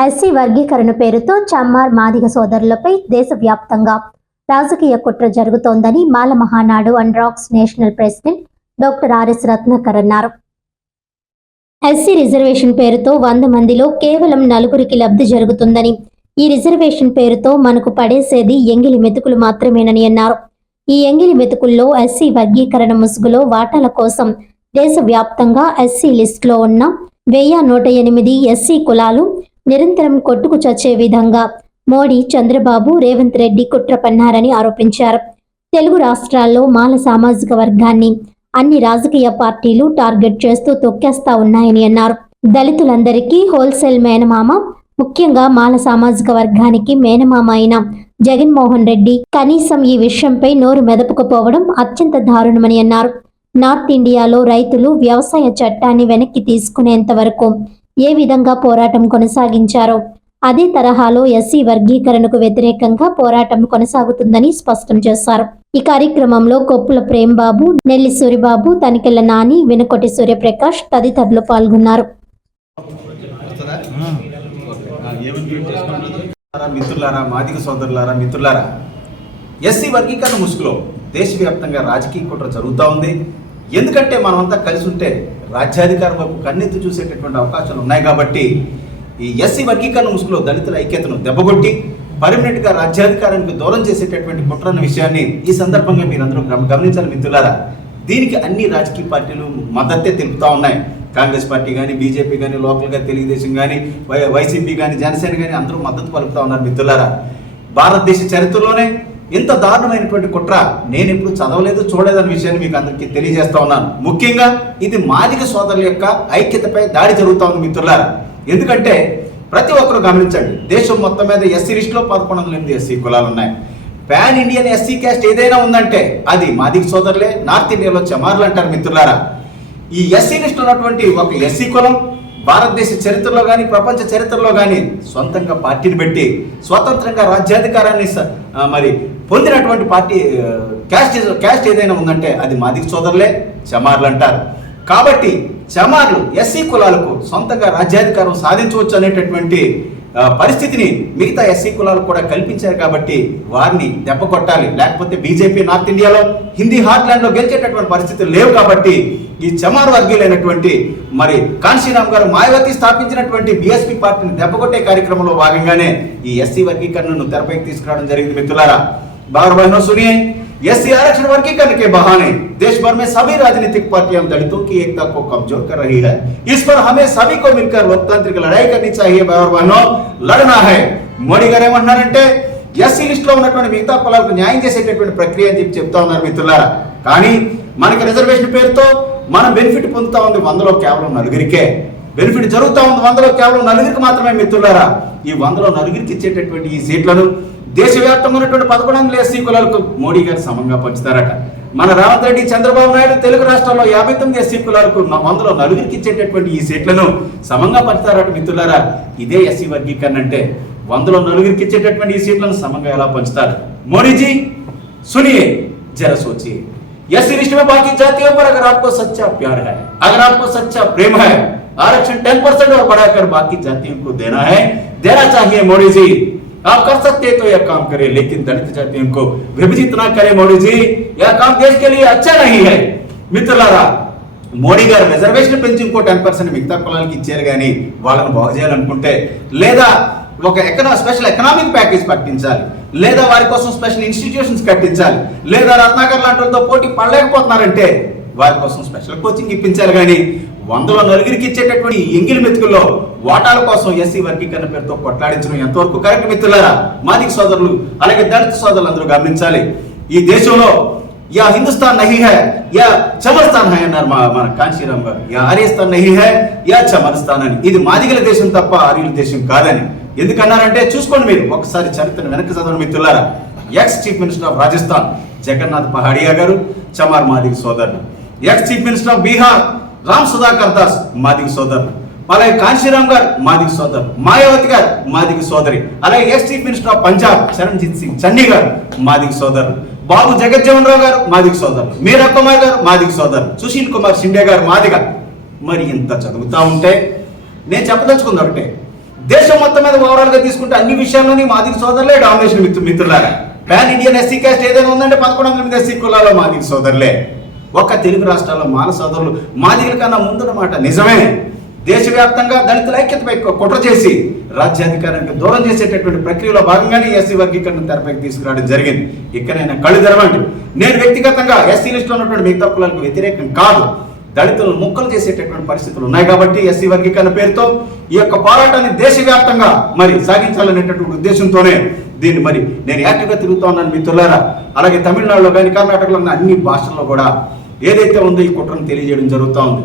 SC వర్గీకరణ పేరుతో చమ్మార్ మాదిగ సోదరులపై దేశవ్యాప్తంగా రాజకీయ కుట్ర జరుగుతోందని Mala Mahanadu and racks national president doctor RS Ratnakar అన్నారు. ఎస్సీ రిజర్వేషన్ పేరుతో వంద మందిలో కేవలం నలుగురికి లబ్ధి జరుగుతుందని ఈ రిజర్వేషన్ పేరుతో మనకు పడేసేది ఎంగిలి మెతుకులు మాత్రమేనని అన్నారు. ఈ ఎంగిలి మెతుకుల్లో ఎస్సీ వర్గీకరణ ముసుగులో వాటాల కోసం దేశవ్యాప్తంగా ఎస్సీ లిస్టులో ఉన్న వెయ్యి నూట ఎనిమిది ఎస్సీ కులాలు నిరంతరం కొట్టుకు చచ్చే విధంగా మోడీ చంద్రబాబు రేవంత్ రెడ్డి కుట్ర పన్నారని ఆరోపించారు. తెలుగు రాష్ట్రాల్లో మాల సామాజిక వర్గాన్ని అన్ని రాజకీయ పార్టీలు టార్గెట్ చేస్తూ తొక్కేస్తా ఉన్నాయని అన్నారు. దళితులందరికీ హోల్సేల్ మేనమామ ముఖ్యంగా మాల సామాజిక వర్గానికి మేనమామ అయిన జగన్మోహన్ రెడ్డి కనీసం ఈ విషయంపై నోరు మెదపకపోవడం అత్యంత దారుణమని అన్నారు. నార్త్ ఇండియాలో రైతులు వ్యవసాయ చట్టాన్ని వెనక్కి తీసుకునేంత వరకు ఏ విధంగా పోరాటం కొనసాగించారో అదే తరహాలో ఎస్సీ వర్గీకరణకు వ్యతిరేకంగా పోరాటం కొనసాగుతుందని స్పష్టం చేశారు. ఈ కార్యక్రమంలో కొప్పుల ప్రేమ్బాబు నెల్లి సూరిబాబు తనికెళ్ళ నాని వెనుకొటి సూర్యప్రకాష్ తదితరులు పాల్గొన్నారు. మిత్రులారా మాదిక సోదరులారా మిత్రులారా ఎస్సీ వర్గీకరణ ముసుగులో దేశవ్యాప్తంగా రాజకీయ కుట్ర జరుగుతూ ఉంది. ఎందుకంటే మనమంతా కలిసి ఉంటే రాజ్యాధికారం వైపు కన్నెత్తి చూసేటటువంటి అవకాశాలు ఉన్నాయి కాబట్టి ఈ ఎస్సీ వర్గీకరణ ముసుగులో దళితుల ఐక్యతను దెబ్బగొట్టి పర్మనెంట్గా రాజ్యాధికారానికి దూరం చేసేటటువంటి కుట్రన్న విషయాన్ని ఈ సందర్భంగా మీరందరూ గమ- గమనించాలి మిత్రులారా. దీనికి అన్ని రాజకీయ పార్టీలు మద్దతే తెలుపుతూ ఉన్నాయి. కాంగ్రెస్ పార్టీ కానీ బీజేపీ కానీ లోకల్గా తెలుగుదేశం కానీ వై వైసీపీ కానీ జనసేన కానీ అందరూ మద్దతు పలుకుతూ ఉన్నారు మిత్రులారా. భారతదేశ చరిత్రలోనే ఇంత దారుణమైనటువంటి కుట్ర నేను ఇప్పుడు చదవలేదు చూడలేదన్న విషయాన్ని మీకు అందరికీ తెలియజేస్తా ఉన్నాను. ముఖ్యంగా ఇది మాదిక సోదరుల యొక్క ఐక్యతపై దాడి జరుగుతా ఉంది మిత్రులారా. ఎందుకంటే ప్రతి ఒక్కరు గమనించండి దేశం మొత్తం మీద ఎస్సీ లిస్టులో పదకొండు వందల ఎనిమిది ఎస్సీ కులాలు ఉన్నాయి. పాన్ ఇండియన్ ఎస్సీ క్యాస్ట్ ఏదైనా ఉందంటే అది మాదిక సోదరులే నార్త్ ఇండియాలో చమార్లు అంటారు మిత్రులారా. ఈ ఎస్సీ లిస్ట్ ఉన్నటువంటి ఒక ఎస్సీ కులం భారతదేశ చరిత్రలో కానీ ప్రపంచ చరిత్రలో కానీ సొంతంగా పార్టీని పెట్టి స్వతంత్రంగా రాజ్యాధికారాన్ని స- మరి పొందినటువంటి పార్టీ క్యాస్ట్ క్యాస్ట్ ఏదైనా ఉందంటే అది మాదిక సోదరులే చమార్లు అంటారు. కాబట్టి చమార్లు ఎస్సీ కులాలకు సొంతంగా రాజ్యాధికారం సాధించవచ్చు అనేటటువంటి పరిస్థితిని మిగతా ఎస్సీ కులాలకు కూడా కల్పించారు కాబట్టి వారిని దెబ్బ కొట్టాలి. లేకపోతే బీజేపీ నార్త్ ఇండియాలో హిందీ హార్ట్లాండ్లో గెలిచేటటువంటి పరిస్థితులు లేవు కాబట్టి ఈ చమార్ వర్గీయులైనటువంటి మరి కాన్శీరామ్ గారు మాయావతి స్థాపించినటువంటి బీఎస్పీ పార్టీని దెబ్బకొట్టే కార్యక్రమంలో భాగంగానే ఈ ఎస్సీ వర్గీకరణను తెరపైకి తీసుకురావడం జరిగింది మిత్రులారా. बार बहनों सुनिए एससी आरक्षण वर्गीकरण के बहाने देश भर में सभी राजनीतिक पार्टियां दलितों की एकता को कमजोर कर रही है इस पर हमें सभी को मिलकर लोकतांत्रिक लड़ाई करनी चाहिए भाई और बहनों लड़ना है మోడీ గారు ఏమంటున్నారంటే ఎస్సీ లిస్ట్ లో ఉన్నటువంటి మిగతా కులాలకు న్యాయం చేసేటటువంటి ప్రక్రియ అని చెప్పి చెప్తా ఉన్నారు మిత్రులారా కానీ మనకి రిజర్వేషన్ పేరుతో మనం బెనిఫిట్ పొందుతా ఉంది వందలో కేవలం నలుగురికే బెనిఫిట్ జరుగుతా ఉంది వందలో కేవలం నలుగురికి మాత్రమే మిత్రులారా ఈ వందలో నలుగురికి ఇచ్చేటటువంటి ఈ సీట్లను దేశవ్యాప్తంగా ఉన్నటువంటి పదకొండు వందల ఎస్సీ కులాలకు మోడీ గారు సమంగా పంచుతారట మన రేవంత్ రెడ్డి చంద్రబాబు నాయుడు తెలుగు రాష్ట్రాల్లో యాభై తొమ్మిది ఎస్సీ కులాలకు న- వందలో నలుగురికి ఇచ్చేటటువంటి ఈ సీట్లను సమంగా పంచుతారట మిత్రులారా ఇదే ఎస్సీ వర్గీకరణ అంటే వందలో నలుగురికి ఇచ్చేటటువంటి ఈ సీట్లను సమంగా ఎలా పంచుతారు మోడీజీ सुनिए जरा सोचिए यह लिस्ट में बाकी जातियों पर अगर आपको सच्चा प्यार है अगर आपको सच्चा प्रेम है आरक्षण टेन परसेंट और बढ़ाकर बाकी जातियों को देना है देना चाहिए मोदी जी आप कर सकते हैं तो यह काम करें लेकिन दलित जातियों को विभाजित ना करें मोदी जी यह काम देश के लिए अच्छा नहीं है మిత్రులారా మోడీ గారు రిజర్వేషన్ పెంచి ఇంకో టెన్ పర్సెంట్ మిగతా కులాలకి ఇచ్చారు కానీ వాళ్ళని బాగు చేయాలనుకుంటే లేదా ఒక ఎకనా స్పెషల్ ఎకనామిక్ ప్యాకేజ్ పట్టించాలి లేదా వారి కోసం స్పెషల్ ఇన్స్టిట్యూషన్స్ కట్టించాలి లేదా రత్నాకర్ లాంటి వాళ్ళతో పోటీ పడలేకపోతున్నారంటే వారి కోసం స్పెషల్ కోచింగ్ ఇప్పించాలి కానీ వందలో నలుగురికి ఇచ్చేటటువంటి ఎంగిల్ మెతుకుల్లో వాటాల కోసం ఎస్సీ వర్గీకరణ పేరుతో కొట్లాడించడం ఎంతవరకు కరెక్ట్ మిత్రులారా? మాదిక సోదరులు అలాగే దళిత సోదరులు అందరూ గమనించాలి. ఈ దేశంలో యా హిందుస్థాన్ నహి హై యా చమర్స్థాన్ హై అన్నారు మా మన కాంచీరామ్ గారు. యా ఆర్యస్థాన్ నహి హై యా చమర్స్థాన్ అని. ఇది మాదిగల దేశం తప్ప ఆర్యుల దేశం కాదని. ఎందుకన్నారంటే చూసుకోండి మీరు ఒకసారి చరిత్రను వెనక్కి చదవడం మిత్రులారా. Ex chief minister of Rajasthan Jagannath Pahadia garu Chamar Madiga సోదరుడు ex chief minister of Bihar Ram Sudhakar Das మాదికి సోదరులు అలాగే కాంశీరామ్ గారు మాదికి సోదరు మాయావతి గారు మాదికి సోదరి అలాగే ex chief minister of Punjab Charanjit Singh Channi garu మాదికి సోదరు బాబు జగజ్జీవన్ రావు గారు మాదికి సోదరు మీరా కుమార్ గారు మాదిగ సోదరు సుశీల్ కుమార్ షిండే గారు మాదిగ మరి ఇంత చదువుతా ఉంటే? నేను చెప్పదలుచుకుంది ఒకటే. దేశం మొత్తం మీద ఓవరాల్గా తీసుకుంటే అన్ని విషయాల్లోని మాదిగ సోదరులే డామినేషన్ మిత్రు మిత్రులారా. పాన్ ఇండియన్ ఎస్సీ క్యాస్ట్ ఏదైనా ఉందంటే పదకొండు వందల ఎనిమిది ఎస్సీ కులాల్లో మాదిగ సోదరులే. ఒక్క తెలుగు రాష్ట్రాల్లో మాల సోదరులు మాదిగల కన్నా ముందున్నమాట నిజమే. దేశవ్యాప్తంగా దళితుల ఐక్యతపై కుట్ర చేసి రాజ్యాధికారానికి దూరం చేసేటటువంటి ప్రక్రియలో భాగంగానే ఎస్సీ వర్గీకరణ తెరపైకి తీసుకురావడం జరిగింది. ఇక్కడైనా కళ్ళు తెరవండి. నేను వ్యక్తిగతంగా ఎస్సీ లిస్టులో ఉన్నటువంటి మిగతా కులాలకు వ్యతిరేకం కాదు. దళితులను ముక్కలు చేసేటటువంటి పరిస్థితులు ఉన్నాయి కాబట్టి ఎస్సీ వర్గీకరణ పేరుతో ఈ యొక్క పోరాటాన్ని దేశవ్యాప్తంగా మరి సాగించాలనేటటువంటి ఉద్దేశంతోనే దీన్ని మరి నేను యాక్టివ్గా తిరుగుతూ ఉన్నాను మిత్రులారా. అలాగే తమిళనాడులో కానీ కర్ణాటకలో ఉన్న అన్ని భాషల్లో కూడా ఏదైతే ఉందో ఈ కుట్రను తెలియజేయడం జరుగుతూ ఉంది.